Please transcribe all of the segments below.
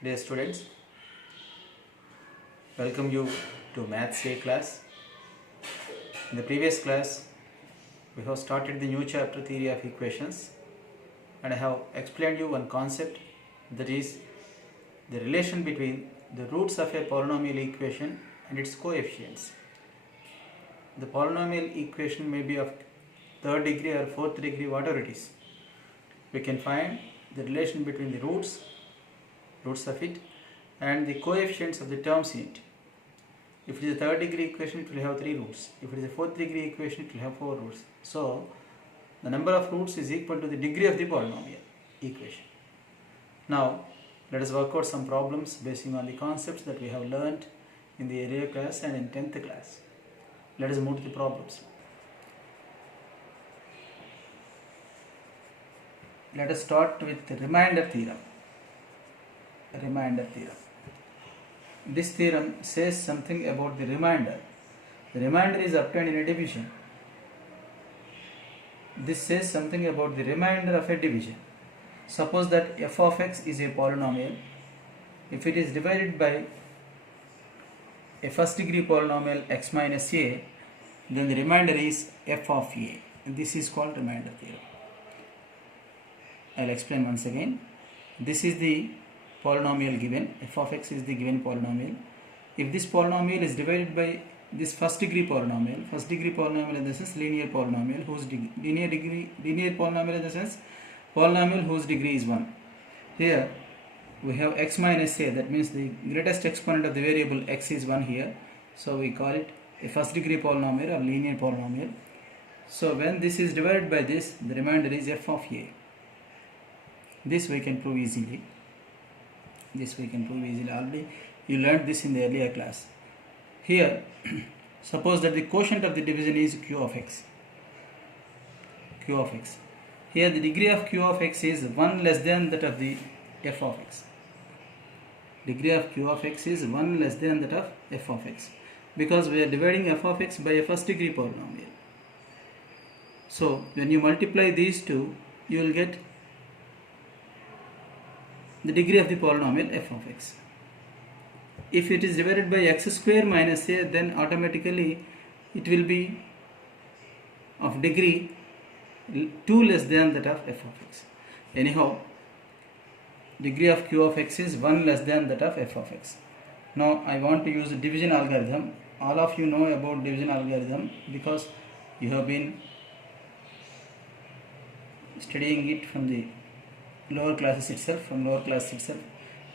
Dear students, welcome you to Maths Day class. In the previous class, we have started the new chapter Theory of Equations, and I have explained you one concept, that is the relation between the roots of a polynomial equation and its coefficients. The polynomial equation may be of third degree or fourth degree, whatever it is. We can find the relation between the roots of it and the coefficients of the terms in it. If it is a third degree equation, it will have 3 roots. If it is a fourth degree equation, it will have 4 roots. So the number of roots is equal to the degree of the polynomial equation. Now let us work out some problems basing on the concepts that we have learned in the earlier class and in 10th class. Let us move to the problems. Let us start with the remainder theorem. This theorem says something about the remainder. The remainder is obtained in a division. This says something about the remainder of a division. Suppose that f of x is a polynomial. If it is divided by a first degree polynomial x minus a, then the remainder is f of a. And this is called remainder theorem. I will explain once again. This is the polynomial given. F of x is the given polynomial. If this polynomial is divided by this first degree polynomial in the sense linear polynomial whose linear polynomial in the sense polynomial whose degree is 1. Here we have x minus a, that means the greatest exponent of the variable x is 1 here. So we call it a first degree polynomial or linear polynomial. So when this is divided by this, the remainder is f of a. This we can prove easily. Already you learned this in the earlier class. Here suppose that the quotient of the division is q of x. Here the degree of q of x is 1 less than that of the f of x. Degree of q of x is 1 less than that of f of x, because we are dividing f of x by a first degree polynomial. So when you multiply these two, you will get the degree of the polynomial f of x. If it is divided by x square minus a, then automatically it will be of degree 2 less than that of f of x. Anyhow, degree of q of x is 1 less than that of f of x. Now I want to use the division algorithm. All of you know about division algorithm because you have been studying it from the lower classes itself,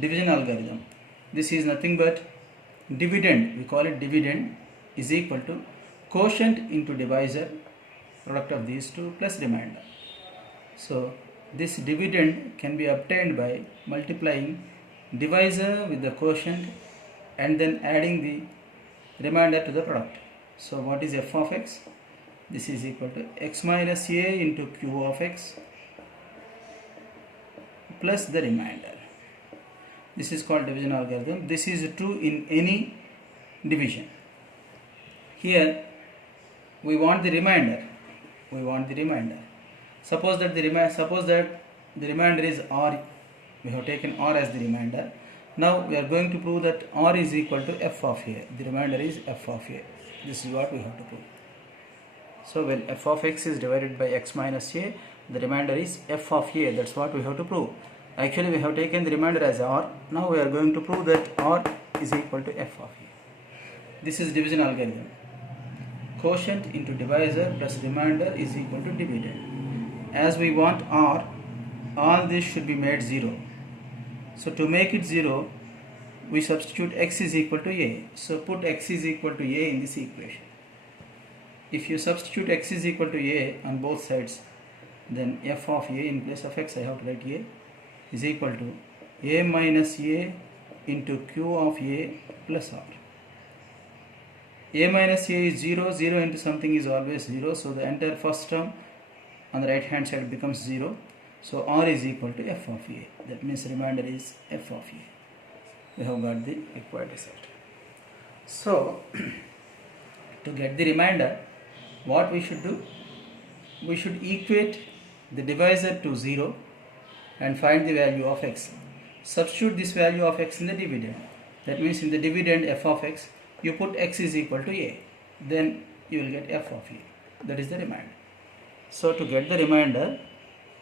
division algorithm. This is nothing but dividend, we call it dividend, is equal to quotient into divisor, product of these two plus remainder. So this dividend can be obtained by multiplying divisor with the quotient and then adding the remainder to the product. So what is f of x? This is equal to x minus a into q of x plus the remainder. This is called division algorithm. This is true in any division. Here we want the remainder. Suppose that the remainder is r. We have taken r as the remainder. Now we are going to prove that r is equal to f of a. The remainder is f of a. This is what we have to prove. So when f of x is divided by x minus a, the remainder is f of a. That's what we have to prove. Actually we have taken the remainder as r. Now we are going to prove that r is equal to f of a. This is division algorithm. Quotient into divisor plus remainder is equal to dividend. As we want r, all this should be made 0. So to make it 0, we substitute x is equal to a. So put x is equal to a in this equation. If you substitute x is equal to a on both sides, then f of a in place of x I have to write a is equal to a minus a into q of a plus r. A minus a is 0, 0 into something is always 0, so the entire first term on the right hand side becomes 0. So r is equal to f of a. That means remainder is f of a. We have got the required result. So to get the remainder, what we should do? We should equate the divisor to 0 and find the value of x. substitute this value of x in the dividend. That means in the dividend f of x, you put x is equal to a. Then you will get f of a. That is the remainder. So to get the remainder,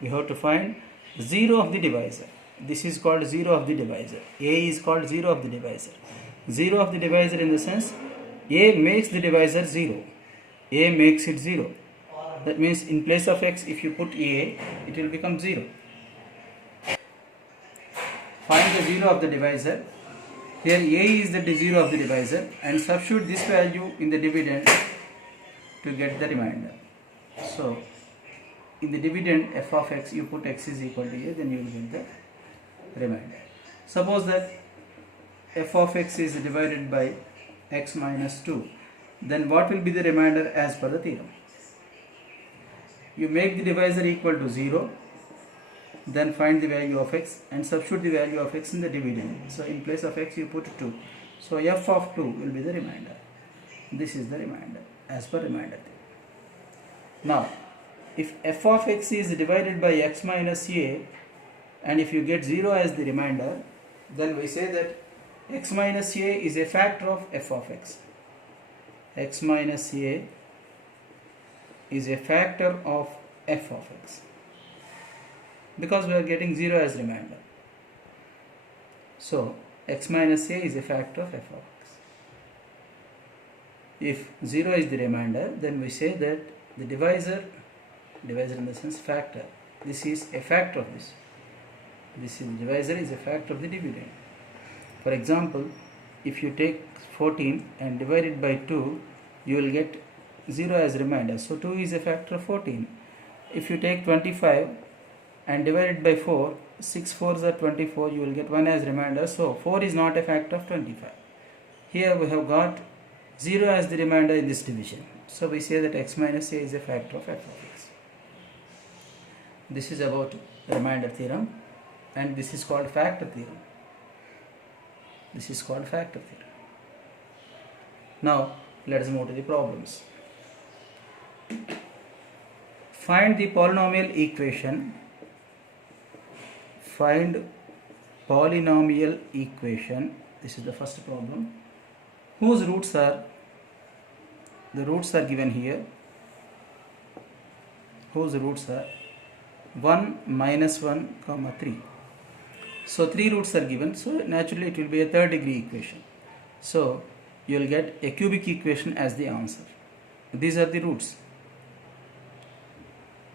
we have to find 0 of the divisor. This is called 0 of the divisor. A is called 0 of the divisor. 0 of the divisor in the sense a makes the divisor 0. A makes it 0. That means in place of x, if you put a, it will become 0. Find the 0 of the divisor. Here a is the 0 of the divisor and substitute this value in the dividend to get the remainder. So in the dividend f of x, you put x is equal to a, then you will get the remainder. Suppose that f of x is divided by x minus 2. Then what will be the remainder as per the theorem? You make the divisor equal to 0, then find the value of x and substitute the value of x in the dividend. So in place of x you put 2. So f of 2 will be the remainder. This is the remainder as per remainder theorem. Now if f of x is divided by x minus a, and if you get 0 as the remainder, then we say that x minus a is a factor of f of x. X minus a is a factor of f of x, because we are getting 0 as remainder. So x minus a is a factor of f of x. If 0 is the remainder, then we say that the divisor in the sense factor, this is a factor of this. This is divisor is a factor of the dividend. For example, if you take 14 and divide it by 2, you will get 0 as remainder. So 2 is a factor of 14. If you take 25 and divide it by 4, 6 4s are 24, you will get 1 as remainder. So 4 is not a factor of 25. Here we have got 0 as the remainder in this division. So we say that x minus a is a factor of f of x. This is about remainder theorem, and this is called factor theorem. This is called factor theorem. Now let us move to the problems. Find the polynomial equation. Find polynomial equation. This is the first problem. Whose roots are, the roots are given here. Whose roots are 1, minus 1, comma 3. So 3 roots are given. So naturally it will be a third degree equation. So you will get a cubic equation as the answer. These are the roots.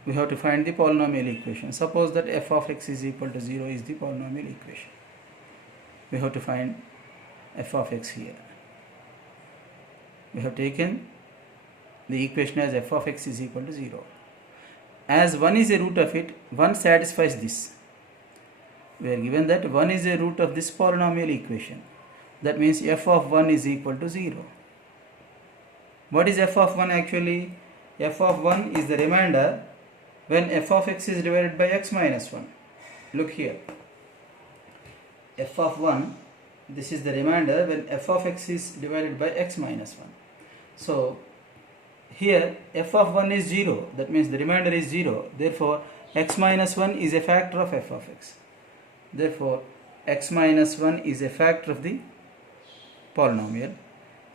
We have to find the polynomial equation. Suppose that f of x is equal to 0 is the polynomial equation. We have to find f of x here. We have taken the equation as f of x is equal to 0. As 1 is a root of it, 1 satisfies this. We are given that 1 is a root of this polynomial equation. That means f of 1 is equal to 0. What is f of 1 actually? F of 1 is the remainder when f of x is divided by x minus 1. Look here. F of 1, this is the remainder when f of x is divided by x minus 1. So here f of 1 is 0. That means the remainder is 0. Therefore x minus 1 is a factor of f of x. Therefore x minus 1 is a factor of the polynomial.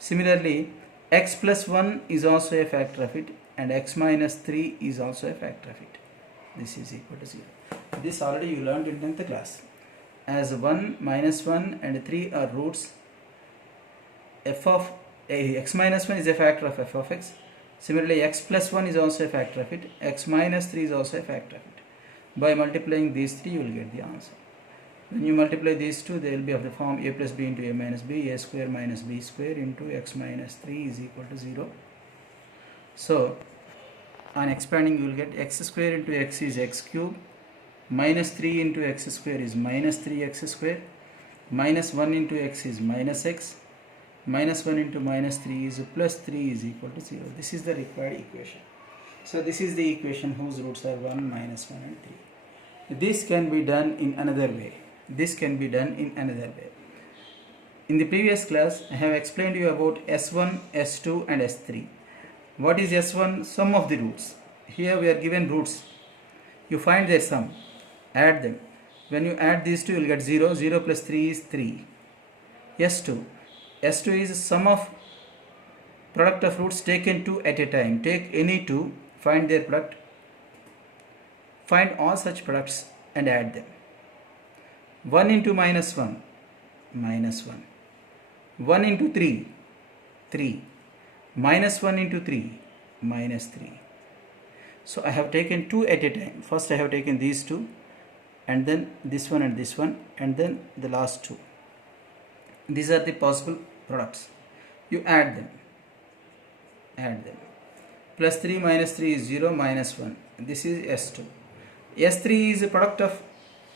Similarly, x plus 1 is also a factor of it, and x minus 3 is also a factor of it. This is equal to 0. This already you learned in 10th class. As 1, minus 1 and 3 are roots, f of x minus 1 is a factor of f of x. Similarly, x plus 1 is also a factor of it. X minus 3 is also a factor of it. By multiplying these 3, you will get the answer. When you multiply these two, they will be of the form a plus b into a minus b, a square minus b square into x minus 3 is equal to 0. So on expanding, you will get x square into x is x cube, minus 3 into x square is minus 3x square, minus 1 into x is minus x, minus 1 into minus 3 is plus 3 is equal to 0. This is the required equation. So this is the equation whose roots are 1, minus 1 and 3. This can be done in another way. This can be done in another way. In the previous class, I have explained you about S1, S2 and S3. What is S1? Sum of the roots. Here we are given roots. You find their sum, add them. When you add these two, you will get 0. 0 plus 3 is 3. S2. S2 is sum of product of roots taken 2 at a time. Take any two, find their product, find all such products and add them. 1 into minus 1, minus 1. 1 into 3, 3. Minus 1 into 3, minus 3. So I have taken 2 at a time. First I have taken these two, and then this one and this one, and then the last two. These are the possible products. You add them. Add them. Plus 3 minus 3 is 0, minus 1. This is S2. S3 is a product of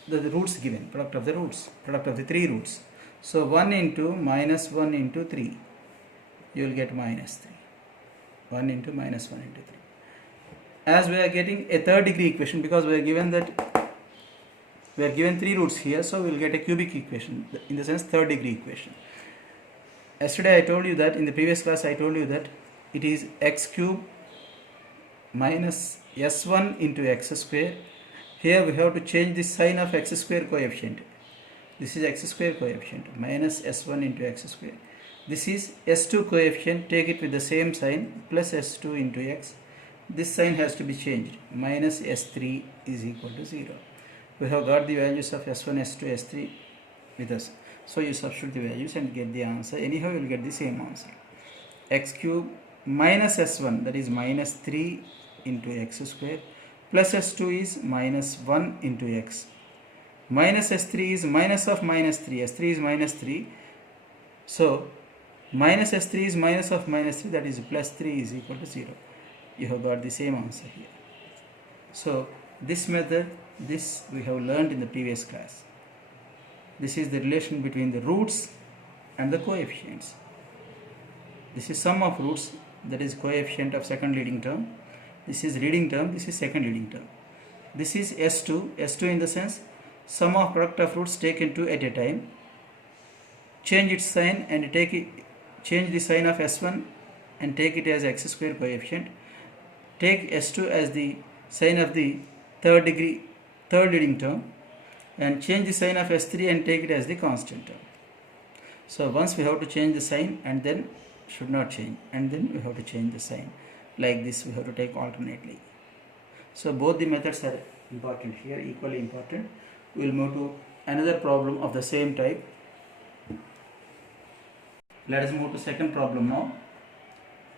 the roots given, product of the roots, product of the 3 roots. So 1 into minus 1 into 3, you will get minus 3. 1 into minus 1 into 3. As we are getting a third degree equation, because we are given that we are given 3 roots here, so we will get a cubic equation, in the sense third degree equation. Yesterday I told you that, in the previous class I told you that it is x cube minus s1 into x square. Here we have to change the sign of x square coefficient. This is x square coefficient minus s1 into x square. This is s2 coefficient, take it with the same sign, plus s2 into x. This sign has to be changed, minus s3 is equal to 0. We have got the values of s1, s2, s3 with us. So you substitute the values and get the answer. Anyhow you will get the same answer. X cube minus s1, that is minus 3 into x square, plus s2 is minus 1 into x. Minus s3 is minus of minus 3. s3 is minus 3. So minus s3 is minus of minus 3, that is plus 3 is equal to 0. You have got the same answer here. So this method, this we have learned in the previous class. This is the relation between the roots and the coefficients. This is sum of roots, that is coefficient of second leading term. This is leading term, this is second leading term. This is S2, S2 in the sense sum of product of roots taken 2 at a time. Change its sign and change the sign of S1 and take it as x square coefficient. Take S2 as the sign of the third leading term, and change the sign of S3 and take it as the constant term. So once we have to change the sign, and then should not change, and then we have to change the sign. Like this we have to take alternately. So both the methods are important here, equally important. We will move to another problem of the same type. Let us move to second problem now.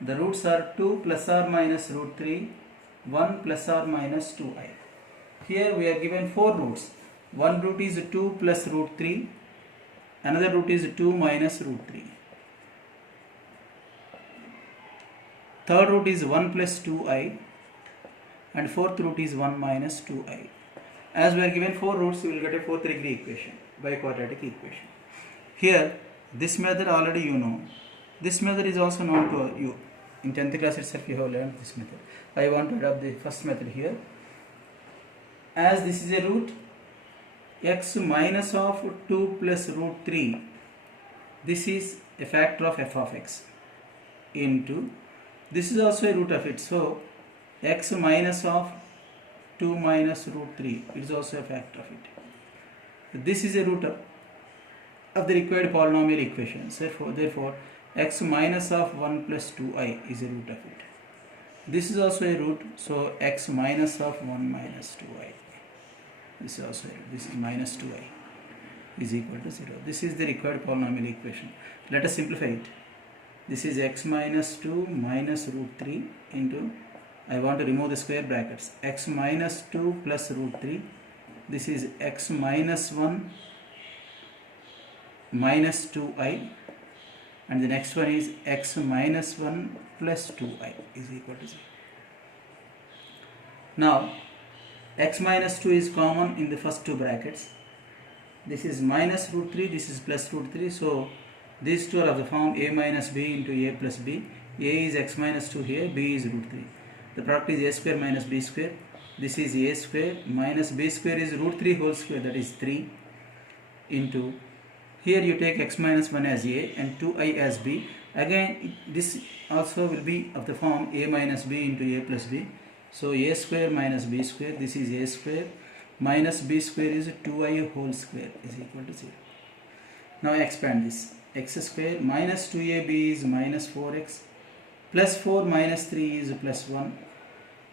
The roots are 2 plus or minus root 3, 1 plus or minus 2i. Here we are given 4 roots. One root is 2 plus root 3, another root is 2 minus root 3. Third root is 1 plus 2i, and fourth root is 1 minus 2i. As we are given 4 roots, we will get a fourth degree equation by quadratic equation. Here, this method already you know. This method is also known to you. In 10th class itself you have learned this method. I want to adopt the first method here. As this is a root, x minus of 2 plus root 3, this is a factor of f of x, into, this is also a root of it, so x minus of 2 minus root 3 is also a factor of it. This is a root of the required polynomial equation. Therefore x minus of 1 plus 2i is a root of it. This is also a root, so x minus of 1 minus 2i. This is also a root. This is minus 2i is equal to 0. This is the required polynomial equation. Let us simplify it. This is x minus 2 minus root 3 into, I want to remove the square brackets, x minus 2 plus root 3. This is x minus 1 minus 2i, and the next one is x minus 1 plus 2i is equal to 0. Now x minus 2 is common in the first two brackets. This is minus root 3, this is plus root 3, so these two are of the form a minus b into a plus b. A is x minus 2 here, b is root 3. The product is a square minus b square. This is a square minus b square is root 3 whole square, that is 3, into, here you take x minus 1 as a and 2i as b. Again this also will be of the form a minus b into a plus b. So a square minus b square, this is a square minus b square is 2i whole square is equal to 0. Now expand this. X square minus 2ab is minus 4x plus 4 minus 3 is plus 1.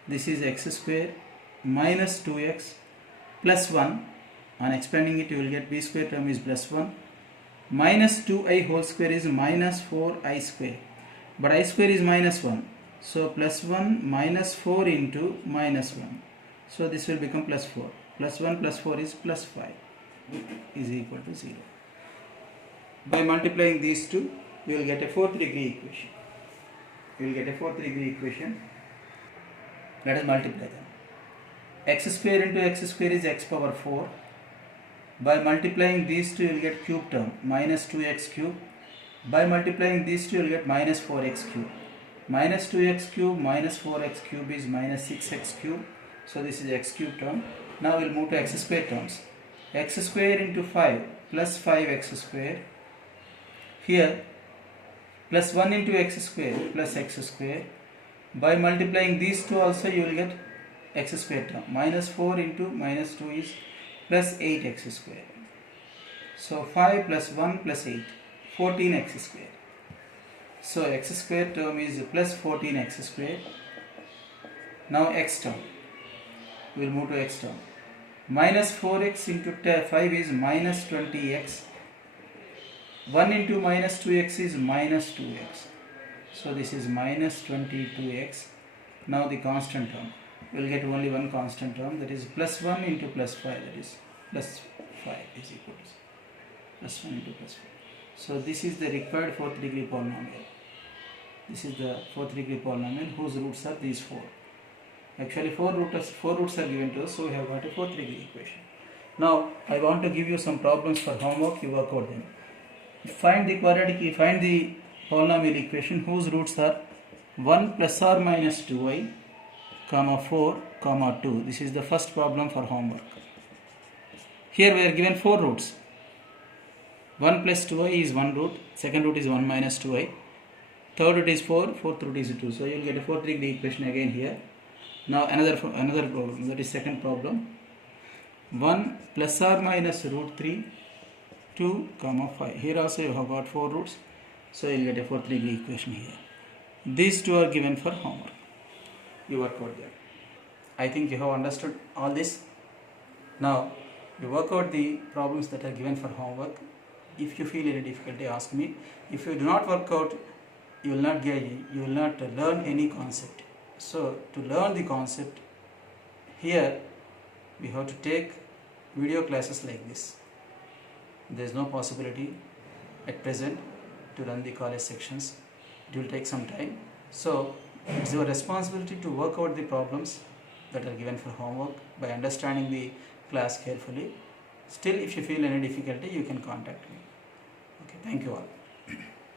This is x square minus 2x plus 1. On expanding it you will get b square term is plus 1. Minus 2i whole square is minus 4i square. But I square is minus 1. So plus 1 minus 4 into minus 1. So this will become plus 4. Plus 1 plus 4 is plus 5 is equal to 0. By multiplying these two, we will get a fourth degree equation. We will get a fourth degree equation. Let us multiply them. X square into x square is x power 4. By multiplying these two, you will get cube term minus 2x cube. By multiplying these two, you will get minus 4x cube. Minus 2x cube minus 4x cube is minus 6x cube. So this is x cube term. Now we will move to x square terms. X square into 5 plus 5x square. Here plus 1 into x square plus x square. By multiplying these two also you will get x square term. Minus 4 into minus 2 is plus 8x square. So 5 plus 1 plus 8, 14x square. So x square term is plus 14x square. Now x term. We will move to x term. Minus 4x into 5 is minus 20x. 1 into minus 2x is minus 2x. So this is minus 22x. Now the constant term. We will get only one constant term, that is plus 1 into plus 5, that is plus 5 is equal to plus 1 into plus 5. So this is the required fourth degree polynomial. This is the fourth degree polynomial whose roots are these 4. Actually 4 roots are given to us, so we have got a fourth degree equation. Now I want to give you some problems for homework, you work out them. Find the polynomial equation whose roots are 1 plus or minus 2i, comma 4, comma 2. This is the first problem for homework. Here we are given 4 roots. 1 plus 2i is one root, second root is 1 minus 2i, third root is 4, fourth root is 2. So you will get a fourth degree equation again here. Now another problem, that is second problem. 1 plus or minus root 3, 2, comma 5. Here also you have got 4 roots. So you will get a fourth degree equation here. These two are given for homework. You work out them. I think you have understood all this. Now you work out the problems that are given for homework. If you feel any difficulty, ask me. If you do not work out, you will not learn any concept. So to learn the concept, here we have to take video classes like this. There is no possibility at present to run the college sections. It will take some time. So it's your responsibility to work out the problems that are given for homework by understanding the class carefully. Still, if you feel any difficulty, you can contact me. Okay, thank you all.